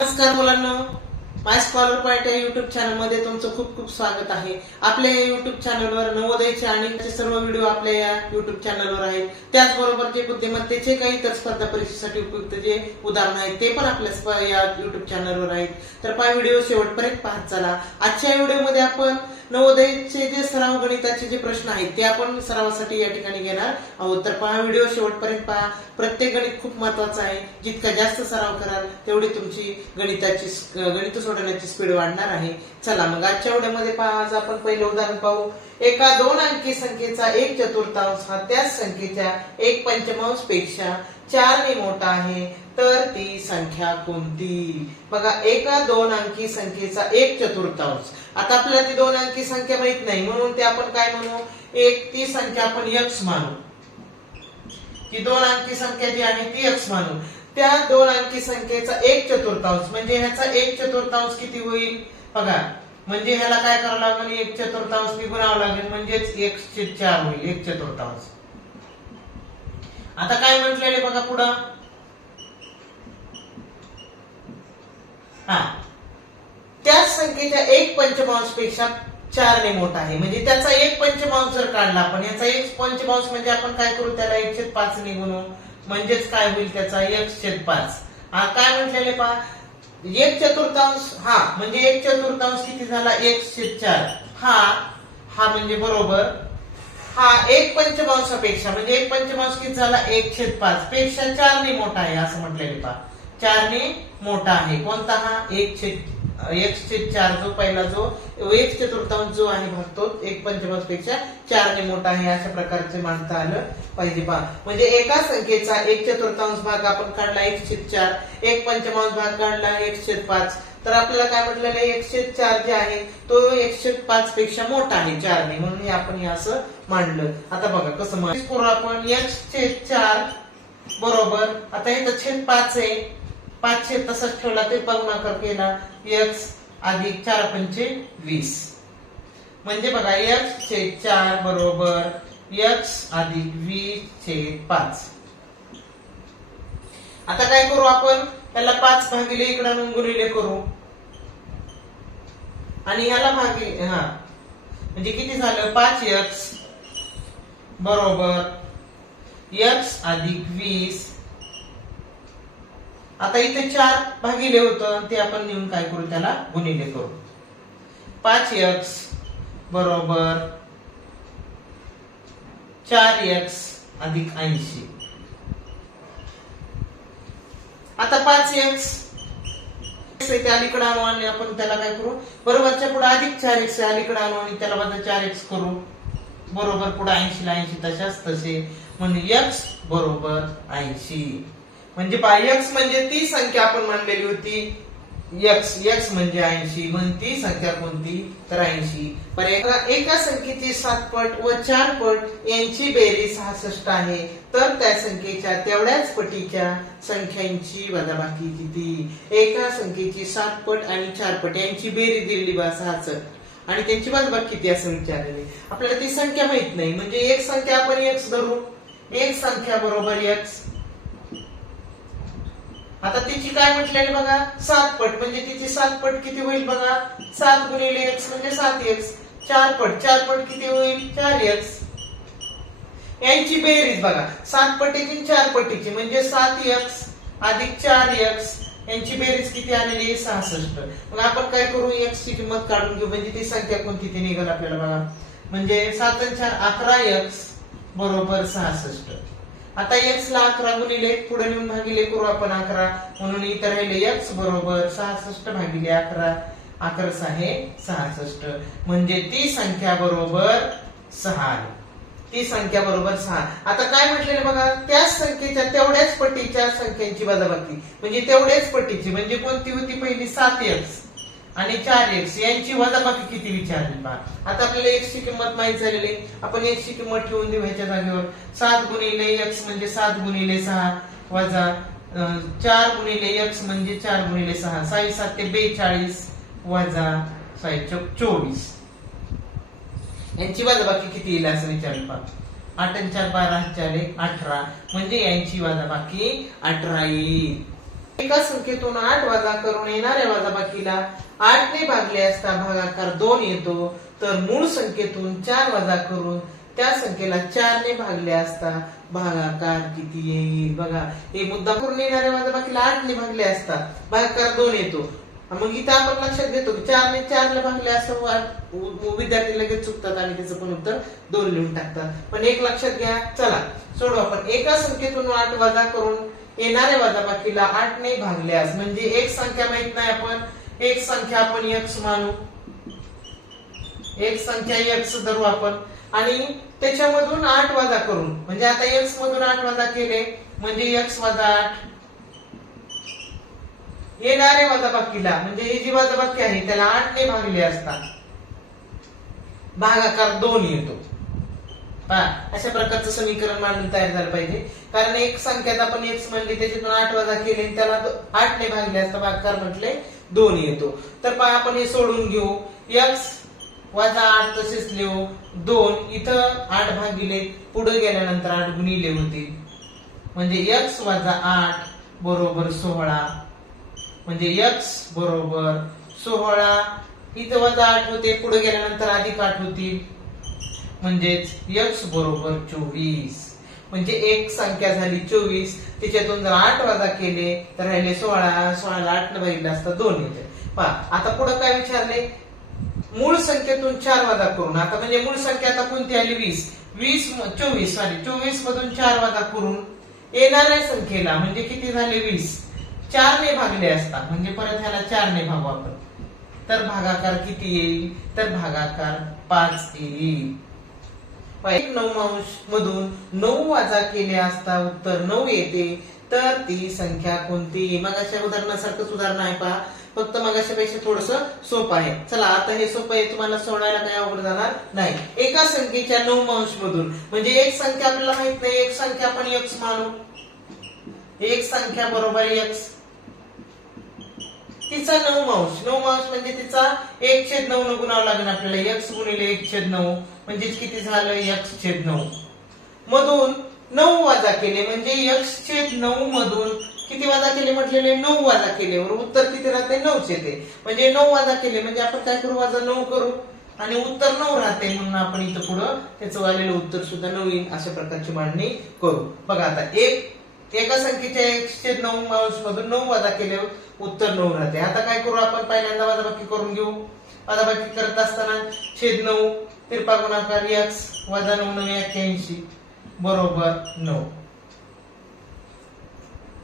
नमस्कार मुलांना. My scholar point या युट्यूब चॅनलमध्ये तुमचं खूप खूप स्वागत आहे. आपल्या या युट्यूब चॅनलवर नवोदयचे आणि सर्व व्हिडिओ आपल्या या युट्यूब चॅनलवर आहेत. त्याचबरोबर जे बुद्धिमत्तेचे काही इतर स्पर्धा परीक्षेसाठी उपयुक्त जे उदाहरण आहेत ते पण आपल्या या युट्यूब चॅनलवर आहेत. तर पहा व्हिडिओ शेवटपर्यंत पाहत चला. आजच्या व्हिडिओमध्ये आपण नवोदयचे जे सराव गणिताचे जे प्रश्न आहेत ते आपण सरावासाठी या ठिकाणी घेणार आहोत. तर पहा व्हिडिओ शेवटपर्यंत पहा. प्रत्येक गणित खूप महत्वाचं आहे. जितका जास्त सराव कराल तेवढी तुमची गणिताची गणित सोडवण्याची स्पीड वाढणार आहे. चला मग आजच्या व्हिडिओमध्ये पहा. आज आपण पहिलं उदाहरण पाहू. एका दोन अंकी संख्येचा एक चतुर्थांश हा त्याच संख्येच्या एक पंचमांशपेक्षा चारने मोठा आहे तर ती संख्या कोणती? बघा एका दोन अंकी संख्येचा एक चतुर्थांश. आता आपल्याला ती दोन अंकी संख्या माहीत नाही म्हणून ते आपण काय म्हणू? एक ती संख्या आपण यक्ष मानू. की दोन अंकी संख्या जी आहे ती यक्स मानू. त्या दोन अंकी संख्येचा एक चतुर्थांश म्हणजे ह्याचा एक चतुर्थांश किती होईल? बघा म्हणजे ह्याला काय करावं लागेल? एक चतुर्थांश निघून लागेल म्हणजेच एक चार होईल एक चतुर्थांश. आता काय म्हटलेले बघा पुढं? हा. त्याच संख्येच्या एक पंचमांशपेक्षा चारने मोठा आहे. म्हणजे त्याचा एक पंचमांश जर काढला आपण याचा एक पंचमांश म्हणजे आपण काय करू त्याला? एक छेद पाच ने गुणू म्हणजेच काय होईल त्याचा? एक छेद पाच. हा काय म्हटलेले पहा? एक चतुर्थांश हा म्हणजे एक चतुर्थांश किती झाला? एक छेद चार. हा हा म्हणजे बरोबर हा एक पंचमांशापेक्षा म्हणजे एक पंचमांश किती झाला? एक छेद पाच. पेक्षा चारने मोठा आहे असं म्हटलेले पहा. चारने मोठा आहे. कोणता हा? एक छेद एक छेद चार जो पहिला जो एक चतुर्थांश जो आहे भाग एक पंचमांशपेक्षा चारने मोठा आहे अशा प्रकारचे मानता आलं पाहिजे पहा. म्हणजे एका संख्येचा एक चतुर्थांश भाग आपण काढला एक छेद चार एक पंचमांश भाग काढला एक छेद पाच. तर आपल्याला काय म्हटलेलं आहे एकशे चार जे आहे तो एकशे पाच पेक्षा मोठा आहे चारने म्हणून आपण हे असं मांडलं. आता बघा कसं म्हण करू आपण एकशे चार बरोबर. आता इथं छेद पाच आहे. पाच छेद तसाच ठेवला ते पगमाकर केला. एक्स अधिक चार पंचे वीस. म्हणजे बघा एक्स छेद चार बरोबर एक्स अधिक वीस छेद पाच. आता काय करू आपण? त्याला पाच भागिले इकडे गुणिले करू. आणि याला भागिले हा. म्हणजे किती झालं? पाच एक्स बरोबर एक्स अधिक वीस. आता इथे चार भागिले होतं ते आपण नेऊन काय करू? त्याला गुणिले करू. पाच एक्स बरोबर चार एक्स अधिक ऐंशी. आता पाच एक्स ते अलीकडे आणू आणि आपण त्याला काय करू? बरोबरच्या पुढे अधिक चार एक्स अलीकडे आणू आणि त्याला वजा चार एक्स करू. बरोबर पुढे ऐंशी ला ऐंशी तशाच तसे. म्हणजे एक्स बरोबर ऐंशी. म्हणजे पहा एक्स म्हणजे ती संख्या आपण मांडलेली होती. एक्स एक्स म्हणजे ऐंशी मग ती संख्या कोणती? तर ऐंशी. पण एका संख्येची सात पट व चार पट यांची बेरीज सहासष्ट आहे. तर त्या संख्येच्या तेवढ्याच पटीच्या संख्यांची वजाबाकी किती? एका संख्येची सात पट आणि चार पट यांची बेरीज दिली बा सहासष्ट. आणि त्यांची वजाबाकी किती असं विचारलेली? आपल्याला ती संख्या माहीत नाही. म्हणजे एक संख्या आपण एक्स धरू. एक संख्या बरोबर एक्स आता तिची काय म्हटलेली बघा? सात पट. म्हणजे तिची सात पट किती होईल बघा? सात गुणिले एक्स म्हणजे सात एक्स चार पट. चार पट किती होईल? चार एक्स यांची बेरीज बघा. सात पटीची चार पटीची. म्हणजे सात एक्स अधिक चार एक्स यांची बेरीज किती आलेली आहे? सहासष्ट. मग आपण काय करू? एक्स ची किंमत काढून घेऊ. म्हणजे ती संख्या कोणती? ती निघाल आपल्याला बघा. म्हणजे सात चार अकरा एक्स बरोबर सहासष्ट. आता एक्स ला अकरा गुणिले पुढे नेऊन भागिले करू आपण अकरा. म्हणून इथं राहिले एक्स बरोबर सहासष्ट भागिले अकरा. अकरा आहे सहासष्ट. म्हणजे ती संख्या बरोबर सहा ती संख्या बरोबर सहा. आता काय म्हटलेलं बघा? त्याच संख्येच्या तेवढ्याच पटीच्या संख्यांची वजाबाकी म्हणजे तेवढ्याच पटीची. म्हणजे कोणती होती? पहिली सात एक्स आणि चार एक्स यांची वजाबाकी किती विचारली पहा आता आपल्याला एक्स ची किंमत माहीत झालेली आपण एक्स ची किंमत ठेवून देऊ ह्याच्या जागेवर. सात गुणिले एक्स म्हणजे सात गुणिले सहा वजा चार गुणिले एक्स म्हणजे चार गुणिले सहा. साई सात ते बेचाळीस वजा साई चौक चोवीस. यांची वजाबाकी किती येईल असं विचारलं पहा. आठ चार बारा चार अठरा. म्हणजे यांची वजाबाकी अठरा येईल. एका संख्येतून आठ वजा करून येणाऱ्या वजाबाकीला आठने भागले असता भागाकार दोन येतो तर मूळ संख्येतून चार वजा करून त्या संख्येला चारने भागले असता भागाकार किती येईल? बघा हे मुद्दा करून येणाऱ्या वजाबाकीला आठने भागले असता भागाकार दोन येतो. मग इथं आपण लक्षात घेतो की चारने चारला भागले असं विद्यार्थी लगेच चुकतात आणि त्याचं पण उत्तर दोन लिहून टाकतात. पण एक लक्षात घ्या चला सोडू आपण. एका संख्येतून आठ वजा करून येणाऱ्या वजाबाकीला आठने भागल्यास म्हणजे एक संख्या माहीत नाही आपण. एक संख्या आपण यक्स मानू. एक संख्या यक्ष धरू आपण. आणि त्याच्यामधून आठ वजा करून म्हणजे आता यक्ष मधून आठ वजा केले म्हणजे यक्ष वजा आठ. येणारे वजाबाकीला म्हणजे ही जी वजाबाकी आहे त्याला आठ ने भागले असतात भागाकार दोन येतो. पहा अशा प्रकारचं समीकरण मांडून तयार झालं पाहिजे. कारण एक संख्यात आपण एक्स म्हणली त्याच्यातून आठ वजा केले त्याला आठ आठने भागले असता भागकार म्हटले दोन येतो. तर पहा आपण हे सोडून घेऊ. एक्स वजा आठ तसेच लिहू. दोन इथं आठ भागिले पुढे गेल्यानंतर आठ गुणिले होतील. म्हणजे एक्स वजा आठ बरोबर सोहळा म्हणजे एक्स बरोबर सोहळा इथं वजा आठ होते पुढे गेल्यानंतर अधिक आठ होतील. म्हणजेच एक्स बरोबर चोवीस. म्हणजे एक संख्या झाली चोवीस त्याच्यातून जर आठ वजा केले तर राहिले सोळा सोळाला आठ न बघितलं असतं दोन येते. पहा आता पुढे काय विचारले? मूळ संख्येतून चार वजा करून आता म्हणजे मूळ संख्या आता कोणती आली? वीस. वीस चोवीस सॉरी चोवीस मधून चार वजा करून येणाऱ्या संख्येला म्हणजे किती झाले? वीस. चारने भागले असता म्हणजे परत ह्याला चारने भागू आपण. तर भागाकार किती येईल? तर भागाकार पाच येईल. एक नवमांश मधून नऊ वाजा केले असता उत्तर नऊ येते तर ती संख्या कोणती? मग अशा उदाहरणासारखंच उदाहरण आहे पहा. फक्त मग थोडस सोपं आहे. चला आता हे सोपं आहे. तुम्हाला सोडायला काही अवघड जाणार नाही. एका संख्येच्या नऊ अंश मधून. म्हणजे एक संख्या आपल्याला माहीत नाही. एक संख्या आपण एक्स मानू. एक संख्या बरोबर एक्स तिचा नऊ मांश नऊ मांश म्हणजे तिचा एक छेद नऊ न गुणावं लागेल आपल्याला. एक्स गुणिले एक छेद नऊ. म्हणजेच किती झालं? एक्स छेद नऊ. मधून नऊ वाजा केले. म्हणजे एक्स छेद नऊ मधून किती वाजा केले म्हटलेले? नऊ वाजा केले. उत्तर किती राहते? नऊच येते. म्हणजे नऊ वाजा केले. म्हणजे आपण काय करू? वाजा नऊ करू. आणि उत्तर नऊ राहते म्हणून आपण इथं पुढं त्याचं आलेलं उत्तर सुद्धा नऊ येईल अशा प्रकारची मांडणी करू. बघा आता एक एका संख्येच्या एकशे नऊ माणूस मधून नऊ वजा केल्यावर उत्तर नऊ राहते. आता काय करू आपण? पहिल्यांदा वजाबाकी करून घेऊ. वजाबाकी करत असताना छेद नऊ तिरपा गुणाकार एक्स वजा नऊ नऊ एक्क्याऐंशी. बरोबर नऊ.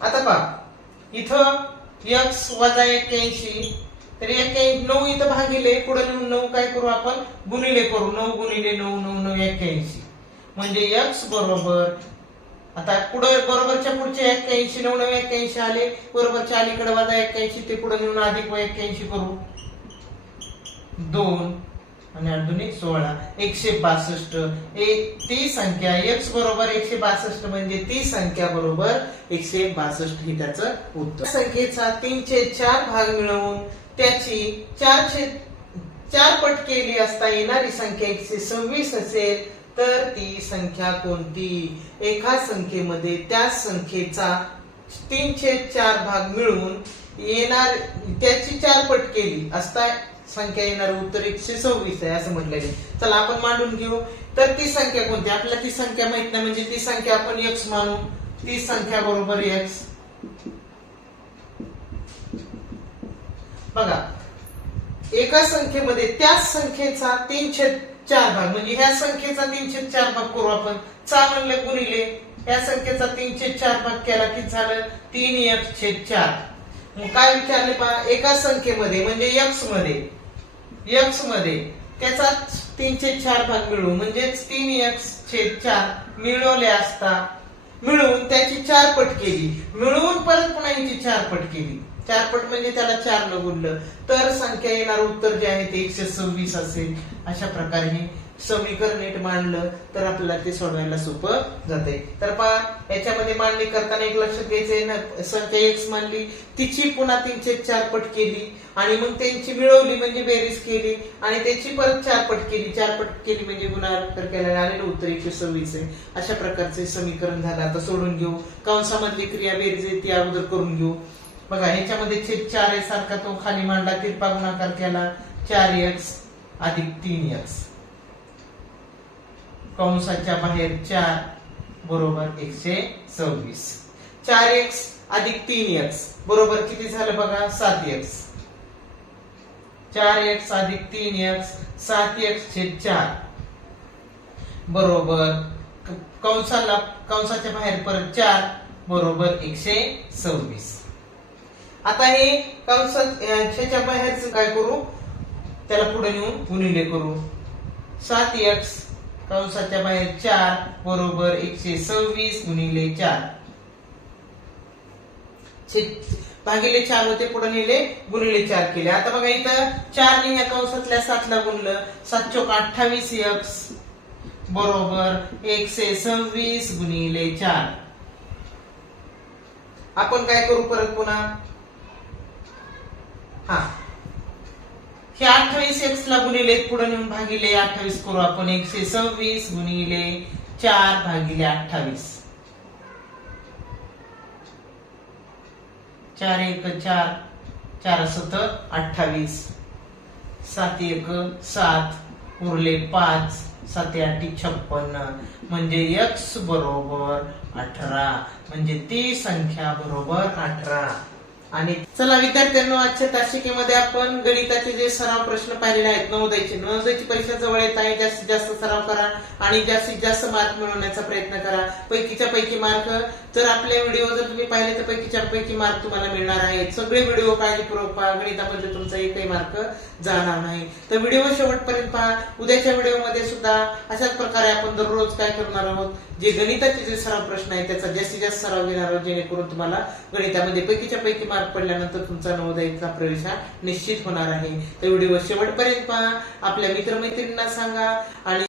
आता पहा. इथं एक्स वजा एक्क्याऐंशी. तर एक्क्याऐंशी नऊ इथं भागिले पुढे लिहून नऊ काय करू आपण? गुणिले करू. नऊ गुणिले नऊ नऊ नऊ एक्क्याऐंशी. म्हणजे एक्स बरोबर आता पुढे बरोबरच्या पुढचे एक्क्याऐंशी नव्याण्णव एक्क्याऐंशी आले. बरोबरच्या अलीकडे वजा एक्क्याऐंशी ते पुढे नेऊन अधिक व एक्क्याऐंशी करू. दोन आणि आठ सोळा एकशे बासष्ट. एक ती संख्या एक्स बरोबर एकशे बासष्ट म्हणजे ती संख्या बरोबर एकशे बासष्ट ही त्याचं उत्तर. संख्येचा तीनशे चार भाग मिळवून त्याची चारशे चार पट केली असता येणारी संख्या एकशे सव्वीस असेल. तर ती संख्या कोणती? एका संख्येमध्ये त्या संख्येचा तीनशे चार भाग मिळून येणार त्याची चार पट केली. असता संख्या येणार उत्तर एकशे सव्वीस आहे असं म्हटलं आहे. चला आपण मांडून घेऊ. तर ती संख्या कोणती? आपल्याला ती संख्या माहीत नाही म्हणजे ती संख्या आपण एक्स मानू. ती संख्या बरोबर एक्स बघा एका संख्येमध्ये त्याच संख्येचा तीनशे चार भाग. म्हणजे ह्या संख्येचा तीनशे चार भाग करू आपण. चा म्हणले गुणिले. ह्या संख्येचा तीनशे चार भाग केला की झालं तीन एक छेद चार. मग काय विचारले पहा? एका संख्येमध्ये म्हणजे एक्समध्ये एक्समध्ये त्याचा तीनशे चार भाग मिळू म्हणजेच तीन एक्स छेद चार मिळवले असता मिळवून त्याची चार पट केली. मिळवून परत पुन्हा याची चार पट केली. चार पट म्हणजे त्याला चार न गुणलं. तर संख्या येणार उत्तर जे आहे ते एकशे सव्वीस असेल. अशा प्रकारे हे समीकरण नीट मांडलं तर आपल्याला ते सोडवायला सोपं जाते तर पहा याच्यामध्ये मांडणी करताना एक लक्षात घ्यायचंय संख्या एक्स मांडली तिची पुन्हा तीनशे चार पट केली आणि मग त्यांची मिळवली म्हणजे बेरीज केली आणि त्याची परत चार पट केली. चार पट केली म्हणजे गुणाकार केल्याने आलेलं उत्तर एकशे सव्वीस आहे. अशा प्रकारचे समीकरण झालं. आता सोडून घेऊ. कंसामधली क्रिया बेरीज आहे ती अगोदर करून घेऊ. बघा ह्याच्यामध्ये छेद चार आहे सारखा तो खाली मांडला तिरपा गुणाकार केला चार एक्स अधिक तीन एक्स कंसाच्या बाहेर चार बरोबर एकशे सव्वीस. चार एक्स अधिक तीन एक्स बरोबर किती झालं बघा सात एक्स चार एक्स अधिक तीन एक्स सात एक्स छेद चार. बरोबर कंसाला कंसाच्या बाहेर परत चार बरोबर एकशे सव्वीस. आता हे कंसाच्या बाहेरच काय करू? त्याला पुढे नेऊन गुणिले करू. सात एक्स कंसाच्या बाहेर चार बरोबर एकशे सव्वीस गुणिले चार. भागिले चार होते पुढे नेले गुणिले चार केले. आता बघा इथं चार ह्या कंसातल्या सातला गुणलं. सात चौक अठ्ठावीस एक्स बरोबर एकशे सव्वीस गुणिले चार. आपण काय करू परत पुन्हा? हा. हे अठ्ठावीस एक्स ला गुणिले पुढे नेऊन भागिले अठ्ठावीस करू आपण. एकशे सव्वीस गुणिले चार भागिले अठ्ठावीस. चार एक चार चार सत अठ्ठावीस. सात एक सात उरले पाच सात आठी छप्पन्न म्हणजे एक्स बरोबर अठरा. म्हणजे ती संख्या बरोबर अठरा. आणि चला विद्यार्थ्यांनो आजच्या तासिकेमध्ये आपण गणिताचे जे सराव प्रश्न पाहिलेले आहेत नवोदयचे. नवोदयची परीक्षा जवळ येत आहे जास्तीत जास्त सराव करा आणि जास्तीत जास्त मार्क मिळवण्याचा प्रयत्न करा. पैकीच्या पैकी मार्क तर आपले व्हिडिओ जर तुम्ही पाहिले तर पैकीच्या पैकी मार्क तुम्हाला मिळणार आहेत. सगळे व्हिडिओ पाहिले पुरवपा गणितामध्ये तुमचा एकही मार्क जाणार नाही. तर व्हिडिओ शेवटपर्यंत पहा. उद्याच्या व्हिडिओमध्ये सुद्धा अशाच प्रकारे आपण दररोज काय करणार आहोत? जे गणिताचे जे सराव प्रश्न आहे त्याचा जास्तीत जास्त सराव घेणार आहोत जेणेकरून तुम्हाला गणितामध्ये पैकीच्या पैकी मार्क पडल्यानंतर तुमचा नवोदयचा प्रवेश हा निश्चित होणार आहे. तर व्हिडिओ शेवटपर्यंत पहा. आपल्या मित्रमैत्रिणींना सांगा आणि